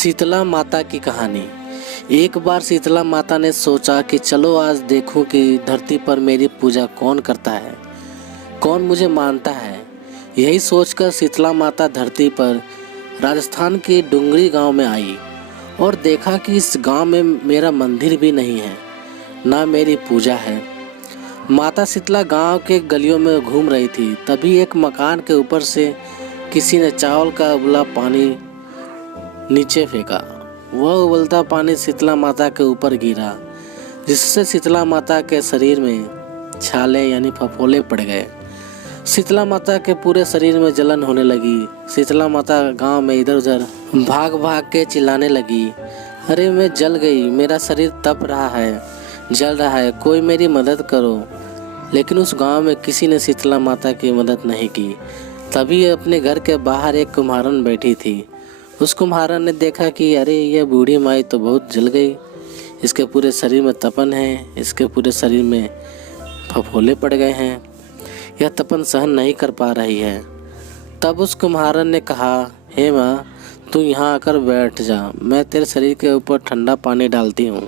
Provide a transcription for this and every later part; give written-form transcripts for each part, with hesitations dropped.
शीतला माता की कहानी। एक बार शीतला माता ने सोचा कि चलो आज देखूं कि धरती पर मेरी पूजा कौन करता है, कौन मुझे मानता है। यही सोचकर शीतला माता धरती पर राजस्थान के डुंगरी गांव में आई और देखा कि इस गांव में मेरा मंदिर भी नहीं है, ना मेरी पूजा है। माता शीतला गांव के गलियों में घूम रही थी, तभी एक मकान के ऊपर से किसी ने चावल का उबला पानी नीचे फेंका। वह उबलता पानी शीतला माता के ऊपर गिरा, जिससे शीतला माता के शरीर में छाले यानी फफोले पड़ गए। शीतला माता के पूरे शरीर में जलन होने लगी। शीतला माता गांव में इधर उधर भाग भाग के चिल्लाने लगी, अरे मैं जल गई, मेरा शरीर तप रहा है, जल रहा है, कोई मेरी मदद करो। लेकिन उस गांव में किसी ने शीतला माता की मदद नहीं की। तभी अपने घर के बाहर एक कुम्हारन बैठी थी। उस कुम्हारन ने देखा कि अरे यह बूढ़ी माई तो बहुत जल गई, इसके पूरे शरीर में तपन है, इसके पूरे शरीर में फफोले पड़ गए हैं, यह तपन सहन नहीं कर पा रही है। तब उस कुम्हारन ने कहा, हे माँ, तू यहाँ आकर बैठ जा, मैं तेरे शरीर के ऊपर ठंडा पानी डालती हूँ।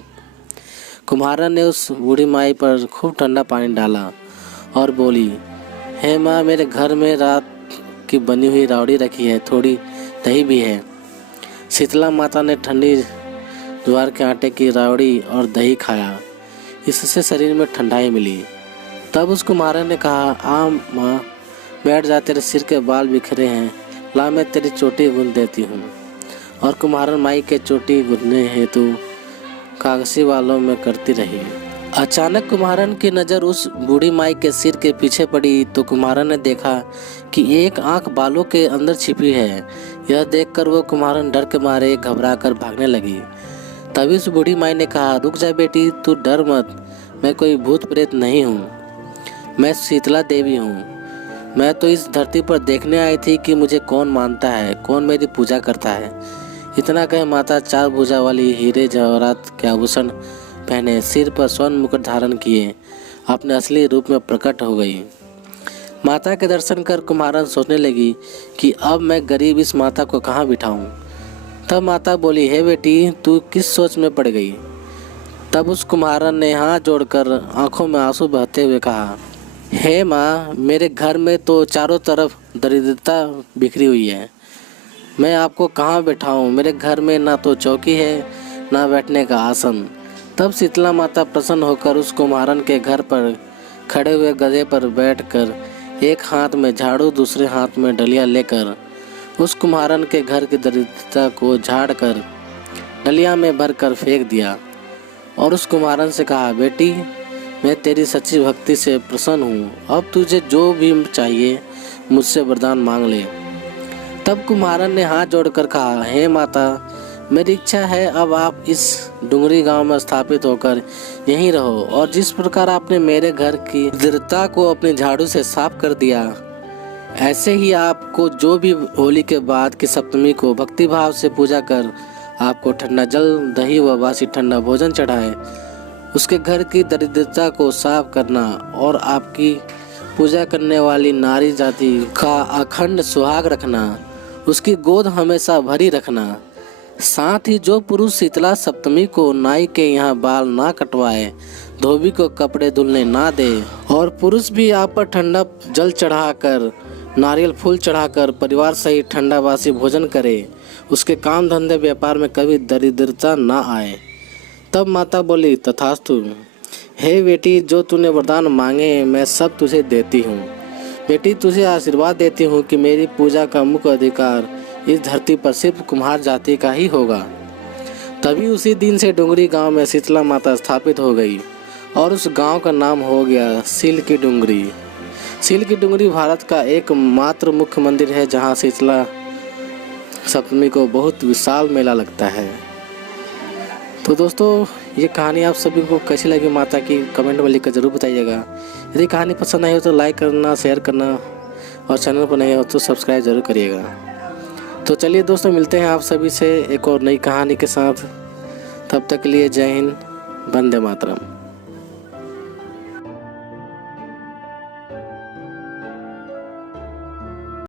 कुम्हारन ने उस बूढ़ी माई पर खूब ठंडा पानी डाला और बोली, हे माँ, मेरे घर में रात की बनी हुई रावड़ी रखी है, थोड़ी दही भी है। शीतला माता ने ठंडी ज्वार के आटे की रावड़ी और दही खाया, इससे शरीर में ठंडाई मिली। तब उस कुम्हारन ने कहा, आ माँ, बैठ जा, तेरे सिर के बाल बिखरे हैं, ला मैं तेरी चोटी गूंथ देती हूँ। और कुम्हारन माई के चोटी गूंथने हेतु कागसी वालों में करती रही। अचानक कुम्हारन की नज़र उस बूढ़ी माई के सिर के पीछे पड़ी तो कुम्हारन ने देखा कि एक आंख बालों के अंदर छिपी है। यह देखकर वो कुम्हारन डर के मारे घबरा कर भागने लगी। तभी उस बूढ़ी माई ने कहा, रुक जा बेटी, तू डर मत, मैं कोई भूत प्रेत नहीं हूँ, मैं शीतला देवी हूँ। मैं तो इस धरती पर देखने आई थी कि मुझे कौन मानता है, कौन मेरी पूजा करता है। इतना कहे माता चार भुजा वाली हीरे जवाहरात के आभूषण पहने, सिर पर स्वर्ण मुकुट धारण किए, अपने असली रूप में प्रकट हो गई। माता के दर्शन कर कुम्हारन सोचने लगी कि अब मैं गरीब इस माता को कहाँ बिठाऊं। तब माता बोली, हे बेटी, तू किस सोच में पड़ गई। तब उस कुम्हारन ने हाथ जोड़कर आंखों में आंसू बहते हुए कहा, हे माँ, मेरे घर में तो चारों तरफ दरिद्रता बिखरी हुई है, मैं आपको कहाँ बैठाऊँ। मेरे घर में ना तो चौकी है, ना बैठने का आसन। तब शीतला माता प्रसन्न होकर उस कुम्हारन के घर पर खड़े हुए गधे पर बैठकर एक हाथ में झाड़ू, दूसरे हाथ में डलिया लेकर उस कुम्हारन के घर की दरिद्रता को झाड़ कर डलिया में भर कर फेंक दिया और उस कुम्हारन से कहा, बेटी, मैं तेरी सच्ची भक्ति से प्रसन्न हूँ, अब तुझे जो भी चाहिए मुझसे वरदान मांग ले। तब कुम्हारन ने हाथ जोड़कर कहा, हे माता, मेरी इच्छा है अब आप इस डुंगरी गांव में स्थापित होकर यहीं रहो, और जिस प्रकार आपने मेरे घर की दरिद्रता को अपनी झाड़ू से साफ कर दिया, ऐसे ही आपको जो भी होली के बाद की सप्तमी को भक्ति भाव से पूजा कर आपको ठंडा जल, दही व बासी ठंडा भोजन चढ़ाए, उसके घर की दरिद्रता को साफ करना और आपकी पूजा करने वाली नारी जाति का अखंड सुहाग रखना, उसकी गोद हमेशा भरी रखना। साथ ही जो पुरुष शीतला सप्तमी को नाई के यहाँ बाल ना कटवाए, धोबी को कपड़े धुलने ना दे, और पुरुष भी आप पर ठंडा जल चढ़ाकर, नारियल फूल चढ़ाकर परिवार सहित ठंडा बासी भोजन करे, उसके काम धंधे व्यापार में कभी दरिद्रता ना आए। तब माता बोली, तथास्तु। हे बेटी, जो तूने वरदान मांगे मैं सब तुझे देती हूँ। बेटी, तुझे आशीर्वाद देती हूँ कि मेरी पूजा का मुख्य अधिकार इस धरती पर सिर्फ कुम्हार जाति का ही होगा। तभी उसी दिन से डुंगरी गांव में शीतला माता स्थापित हो गई और उस गांव का नाम हो गया सील की डुंगरी। सील की डुंगरी भारत का एकमात्र मुख्य मंदिर है जहां शीतला सप्तमी को बहुत विशाल मेला लगता है। तो दोस्तों, ये कहानी आप सभी को कैसी लगी माता की, कमेंट में लिखकर जरूर बताइएगा। यदि कहानी पसंद आई हो तो लाइक करना, शेयर करना, और चैनल पर नए हो तो सब्सक्राइब जरूर करिएगा। तो चलिए दोस्तों, मिलते हैं आप सभी से एक और नई कहानी के साथ। तब तक के लिए जय हिंद, वंदे मातरम।